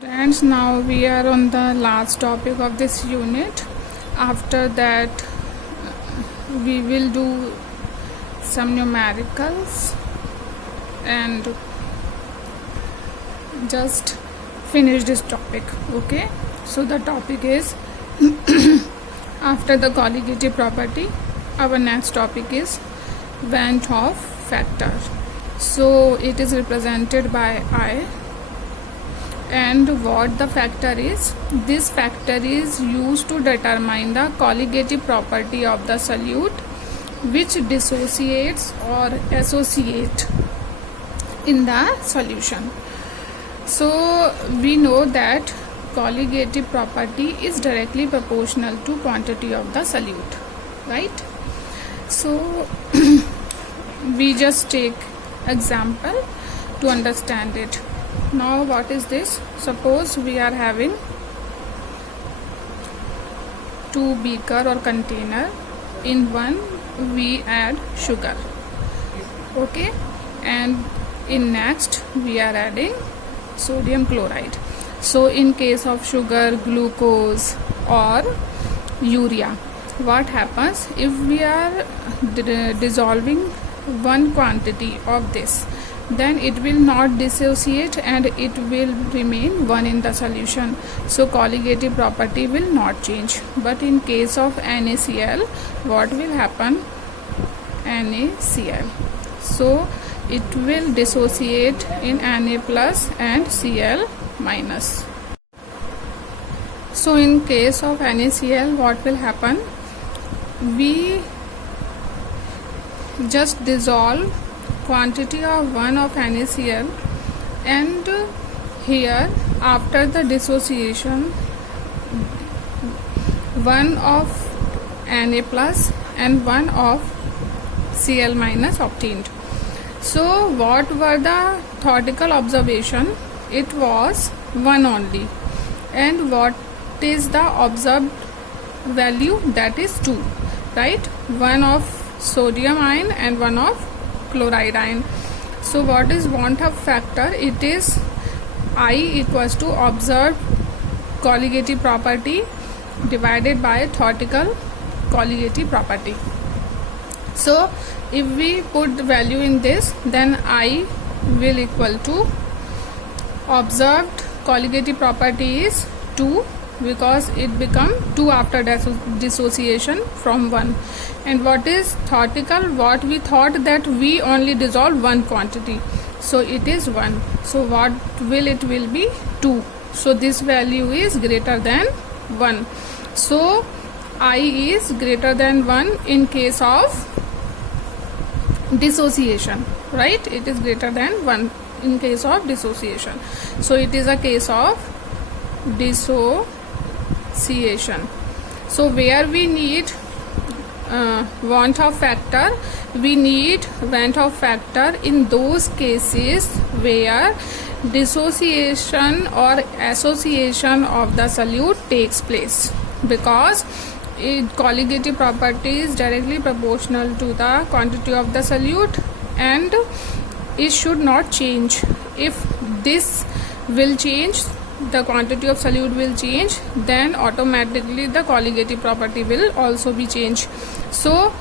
Friends, now we are on the last topic of this unit. After that, we will do some numericals and just finish this topic. Okay, so the topic is after the colligative property, our next topic is Van 't Hoff factor. So it is represented by I. And what the factor is, this factor is used to determine the colligative property of the solute which dissociates or associate in the solution. So we know that colligative property is directly proportional to quantity of the solute, right? So we just take example to understand it. Now what is this? Suppose we are having two beaker or container. In one we add sugar, okay, and in next we are adding sodium chloride. So in case of sugar, glucose or urea, what happens if we are dissolving one quantity of this? Then it will not dissociate and it will remain one in the solution. So colligative property will not change. But in case of NaCl, what will happen? NaCl. So it will dissociate in Na plus and Cl minus. So in case of NaCl, what will happen? We just dissolve quantity of 1 of NaCl, and here after the dissociation 1 of Na plus and 1 of Cl minus obtained. So what were the theoretical observation? It was 1 only, and what is the observed value? That is 2, right? 1 of sodium ion and 1 of chloride ion. So what is Van 't Hoff factor? It is I equals to observed colligative property divided by theoretical colligative property. So if we put the value in this, then I will equal to observed colligative property is 2, because it become 2 after dissociation from 1. And what is theoretical? What we thought that we only dissolve one quantity, so it is 1. So what will it will be? 2. So this value is greater than 1. So I is greater than 1 in case of dissociation, right? It is greater than 1 in case of dissociation. So it is a case of dissociation. So where we need Van 't Hoff factor, we need Van 't Hoff factor in those cases where dissociation or association of the solute takes place, because colligative property is directly proportional to the quantity of the solute and it should not change. If this will change, the quantity of solute will change, then automatically the colligative property will also be changed. So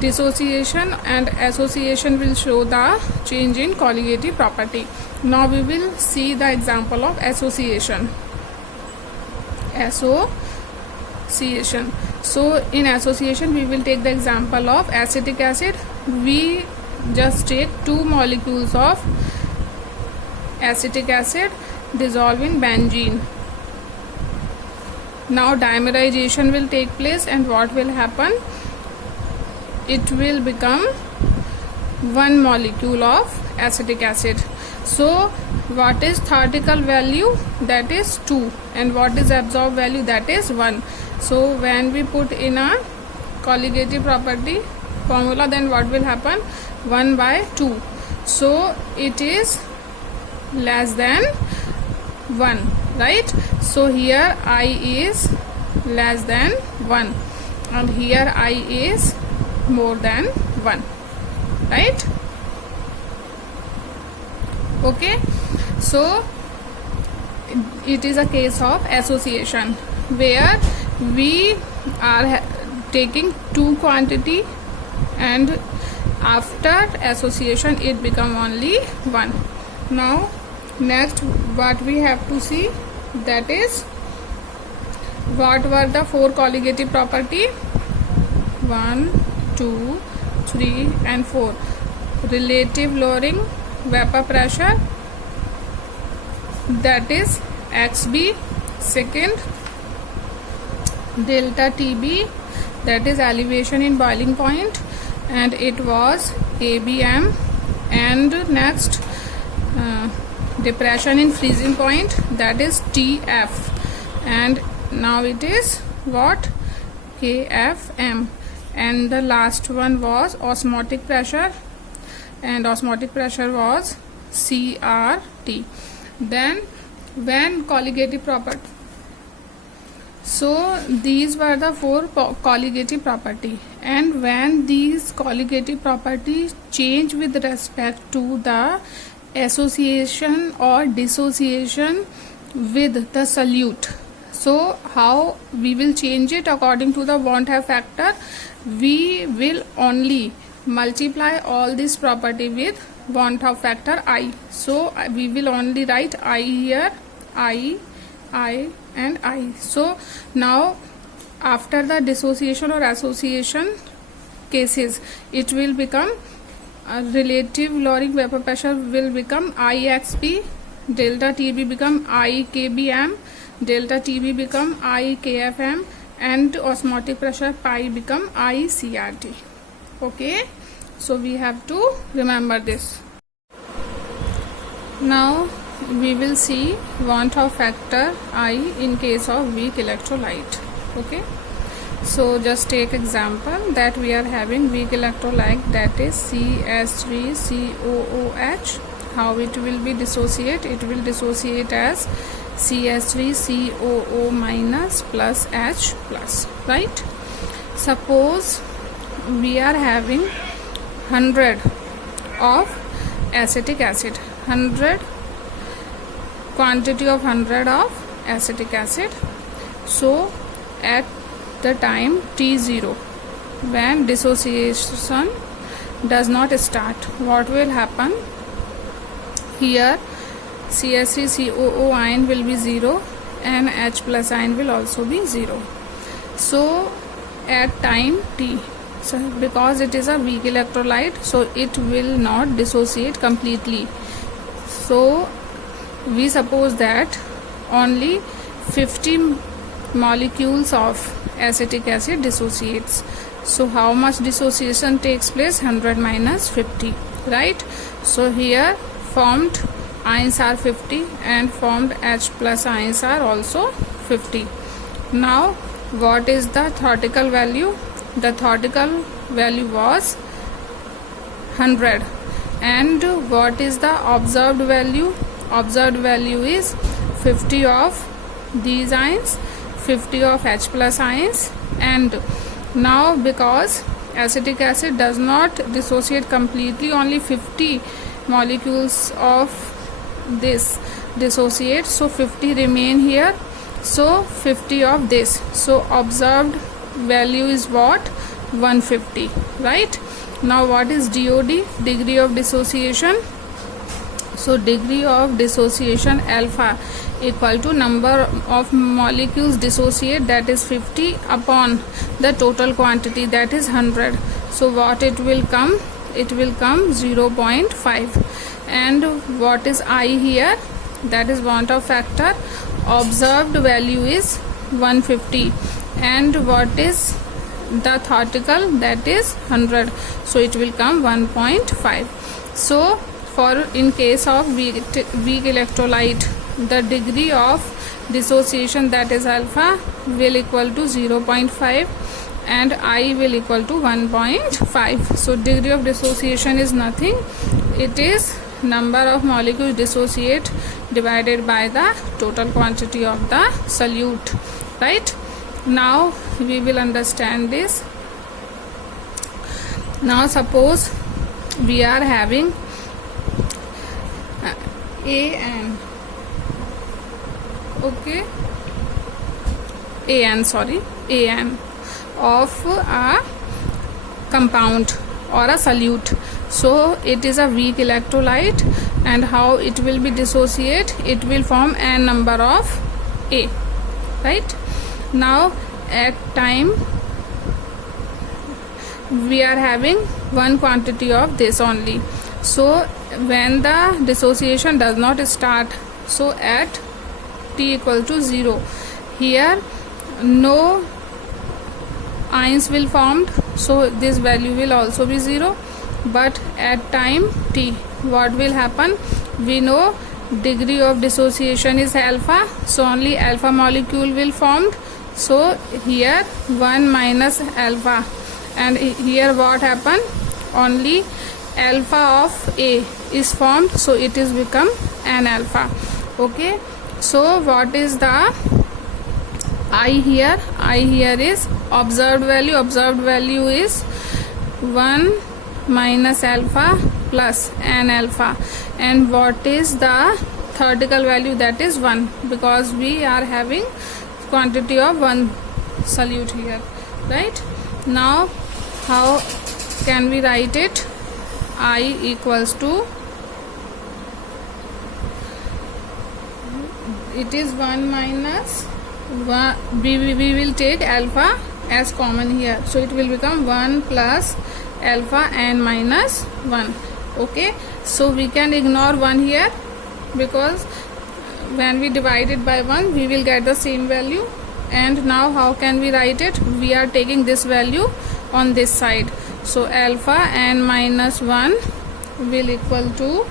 dissociation and association will show the change in colligative property. Now we will see the example of association. Association. So in association we will take the example of acetic acid. We just take 2 molecules of acetic acid dissolve in benzene. Now dimerization will take place, and what will happen? It will become 1 molecule of acetic acid. So what is theoretical value? That is 2, and what is absorbed value? That is 1. So when we put in a colligative property formula, then what will happen? 1 by 2. So it is less than 1, right? So here I is less than 1 and here I is more than 1, right? Okay, so it is a case of association where we are taking two quantity and after association it become only one. Now next what we have to see, that is what were the four colligative property? 1, 2, 3 and 4. Relative lowering vapor pressure, that is XB. Second, delta TB, that is elevation in boiling point, and it was ABM. And next, depression in freezing point, that is TF, and now it is what? KFM. And the last one was osmotic pressure, and osmotic pressure was CRT. Then when colligative property, so these were the four colligative property, and when these colligative properties change with respect to the association or dissociation with the solute, so how we will change it? According to the Van 't Hoff factor, we will only multiply all this property with Van 't Hoff factor I. So we will only write I here, I and I. So now after the dissociation or association cases, it will become relative lowering vapor pressure will become IXP, delta TB become IKBM, delta TB become IKFM, and osmotic pressure pi become ICRT. Okay, so we have to remember this. Now we will see Van 't Hoff factor I in case of weak electrolyte. Okay, so just take example that we are having weak electrolyte, that is CH3COOH. How it will be dissociate? It will dissociate as CH3COO minus plus H plus, right? Suppose we are having 100 of acetic acid, 100 quantity of 100 of acetic acid. So at the time T0, when dissociation does not start, what will happen? Here CH3COO ion will be 0 and H plus ion will also be 0. So at time T, so because it is a weak electrolyte, so it will not dissociate completely. So we suppose that only 50 molecules of acetic acid dissociates. So how much dissociation takes place? 100 minus 50, right? So here formed ions are 50 and formed H plus ions are also 50. Now what is the theoretical value? The theoretical value was 100. And what is the observed value? Observed value is 50 of these ions, 50 of H plus ions. And now because acetic acid does not dissociate completely, only 50 molecules of this dissociate, so 50 remain here, so 50 of this. So observed value is what? 150, right? Now what is DOD? Degree of dissociation. So degree of dissociation alpha equal to number of molecules dissociate, that is 50, upon the total quantity, that is 100. So what it will come? It will come 0.5. And what is I here? That is Van 't Hoff factor. Observed value is 150. And what is the theoretical? That is 100. So it will come 1.5. So for in case of weak electrolyte, the degree of dissociation, that is alpha, will equal to 0.5 and I will equal to 1.5. So degree of dissociation is nothing, it is number of molecules dissociate divided by the total quantity of the solute, right? Now we will understand this. Now suppose we are having okay, an of a compound or a solute. So it is a weak electrolyte, and how it will be dissociate, it will form n number of A, right? Now at time we are having one quantity of this only. So when the dissociation does not start, so at t equal to 0, here no ions will formed, so this value will also be 0. But at time t, what will happen? We know degree of dissociation is alpha, so only alpha molecule will formed. So here 1 minus alpha, and here what happened? Only alpha of A is formed, so it is become an alpha. Okay, so what is the I here? I here is observed value. Observed value is 1 minus alpha plus n alpha. And what is the theoretical value? That is 1, because we are having quantity of 1 solute here, right? Now how can we write it? I equals to, it is 1 minus 1, we will take alpha as common here, so it will become 1 plus alpha n minus 1. Okay, so we can ignore 1 here, because when we divide it by 1 we will get the same value. And now how can we write it? We are taking this value on this side, so alpha n minus 1 will equal to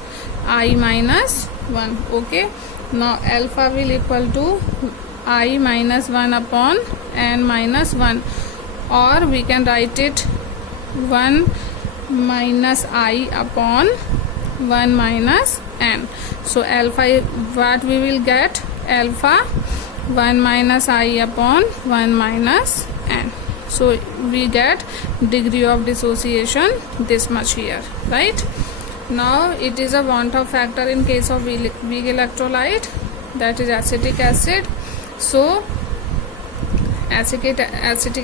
I minus 1. Okay, now alpha will equal to I minus 1 upon n minus 1, or we can write it 1 minus I upon 1 minus n. So alpha, what we will get? Alpha 1 minus I upon 1 minus n. So we get degree of dissociation this much here, right? Now it is a want of factor in case of weak electrolyte, that is acetic acid. So acetic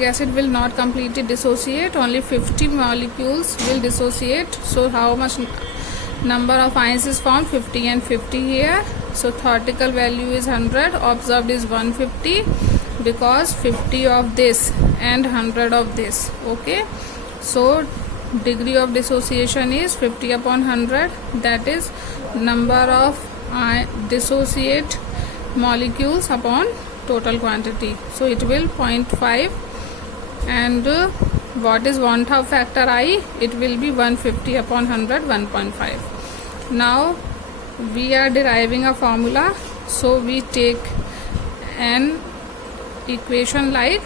acid will not completely dissociate, only 50 molecules will dissociate. So how much number of ions is formed? 50 and 50 here. So theoretical value is 100, observed is 150, because 50 of this and 100 of this. Okay, so degree of dissociation is 50 upon 100, that is number of dissociate molecules upon total quantity. So it will 0.5. And what is want of factor I? It will be 150 upon 100, 1.5. Now we are deriving a formula, so we take an equation like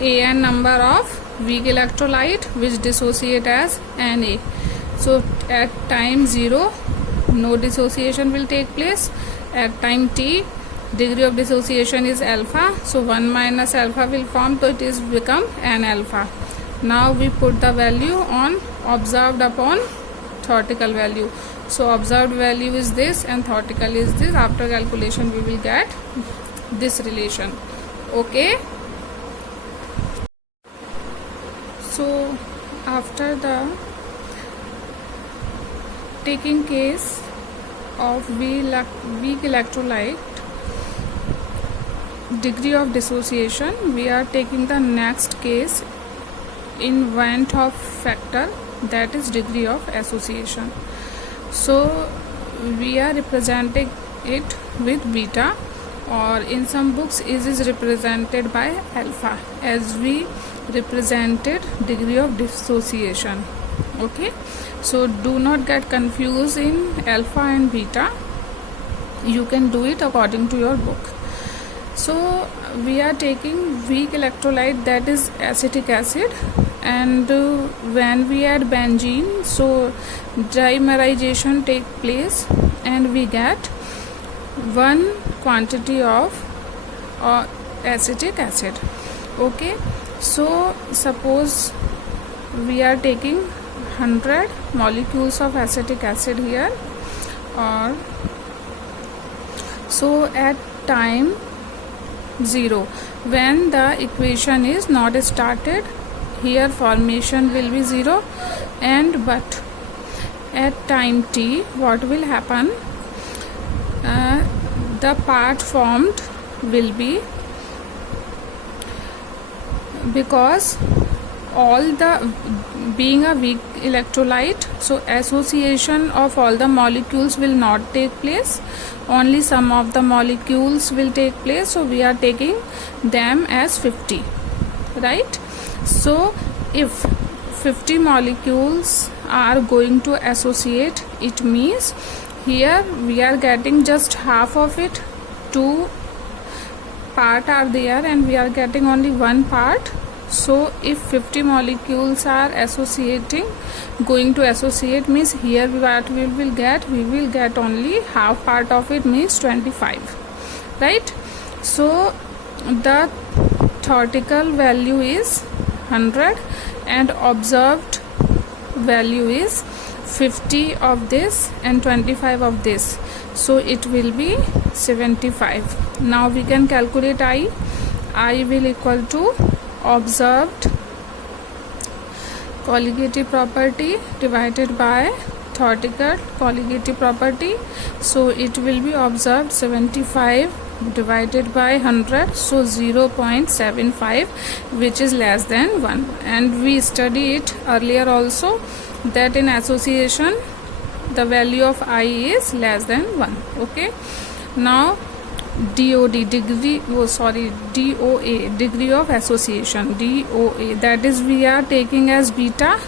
an number of weak electrolyte which dissociate as Na. So at time 0 no dissociation will take place. At time t degree of dissociation is alpha, so 1 minus alpha will form, so it is become an alpha. Now we put the value on observed upon theoretical value. So observed value is this and theoretical is this. After calculation we will get this relation. Okay, so after the taking case of weak electrolyte degree of dissociation, we are taking the next case in want of factor, that is degree of association. So we are representing it with beta, or in some books it is represented by alpha, as we represented degree of dissociation. Okay, so do not get confused in alpha and beta, you can do it according to your book. So we are taking weak electrolyte, that is acetic acid, and when we add benzene, so dimerization take place and we get one quantity of acetic acid. Okay, so suppose we are taking 100 molecules of acetic acid here, or so at time 0. When the equation is not started, here formation will be 0, and but at time t, what will happen? The part formed will be, because all the being a weak electrolyte, so association of all the molecules will not take place, only some of the molecules will take place, so we are taking them as 50, right? So if 50 molecules are going to associate, it means here we are getting just half of it. 2 part are there and we are getting only 1 part. So if 50 molecules are going to associate, means here what we will get only half part of it, means 25, right? So the theoretical value is 100 and observed value is 50 of this and 25 of this, so it will be 75. Now we can calculate I will equal to observed colligative property divided by theoretical colligative property. So it will be observed 75 divided by 100, so 0.75, which is less than 1. And we studied it earlier also that in association the value of I is less than 1. Okay, now DOA, degree of association, DOA, that is we are taking as beta.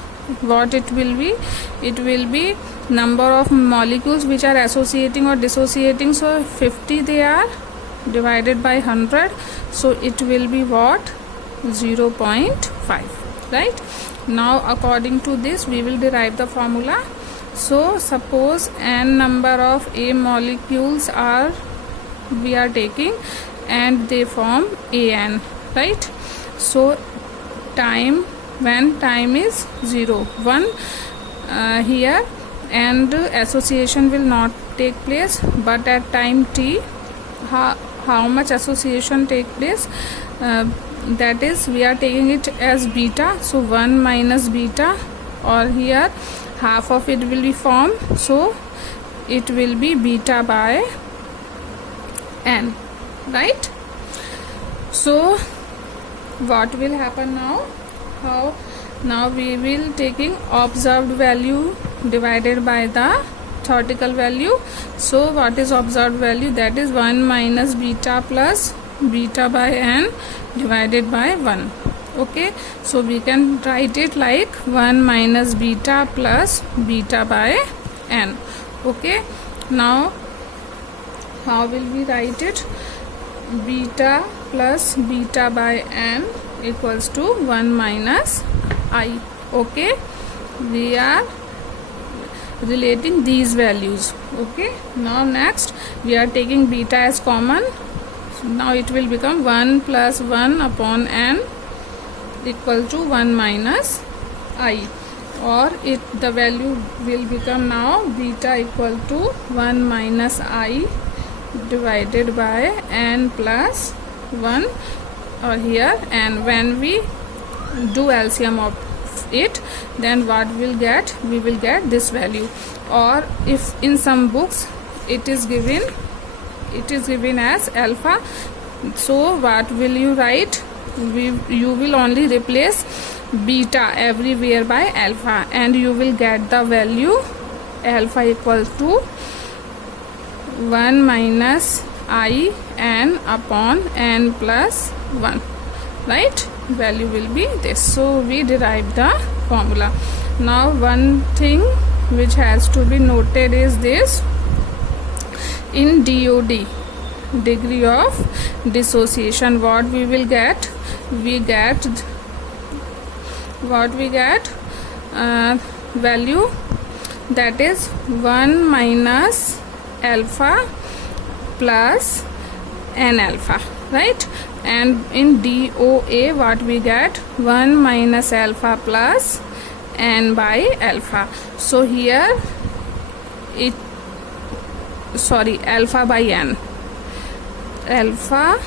What it will be? It will be number of molecules which are associating or dissociating. So 50 they are divided by 100, so it will be what? 0.5, right? Now according to this we will derive the formula. So suppose n number of A molecules we are taking and they form AN, right? So when time is 0, 1 here, and association will not take place, but at time t how much association take place? That is we are taking it as beta, so 1 minus beta, or here half of it will be formed, so it will be beta by n, right? So what will happen now? Now we will taking observed value divided by the theoretical value. So what is observed value? That is 1 minus beta plus beta by n divided by 1. Okay, so we can write it like 1 minus beta plus beta by n. Okay, now how will we write it? Beta plus beta by n equals to 1 minus I. Okay, we are relating these values. Okay, now next we are taking beta as common. Now it will become 1 plus 1 upon n equal to 1 minus I, or the value will become now beta equal to 1 minus I divided by n plus 1, or here, and when we do LCM of it, then what we'll get? We will get this value. Or if in some books it is given as alpha, so what will you write? You will only replace beta everywhere by alpha, and you will get the value alpha equals to 1 minus I n upon n plus 1, right? Value will be this. So we derive the formula. Now one thing which has to be noted is this: in DOD, degree of dissociation, what we will get? We get value, that is 1 minus alpha plus n alpha, right? And in DOA what we get? 1 minus alpha plus n by alpha. So here alpha by n. alpha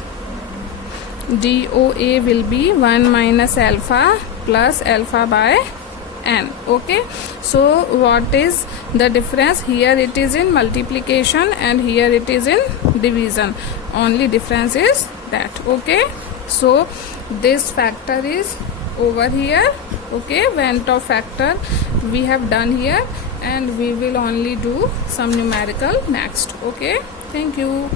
DOA will be 1 minus alpha plus alpha by n. Okay, so what is the difference? Here it is in multiplication and here it is in division. Only difference is that. Okay, so this factor is over here. Okay, went of factor we have done here, and we will only do some numerical next. Okay, thank you.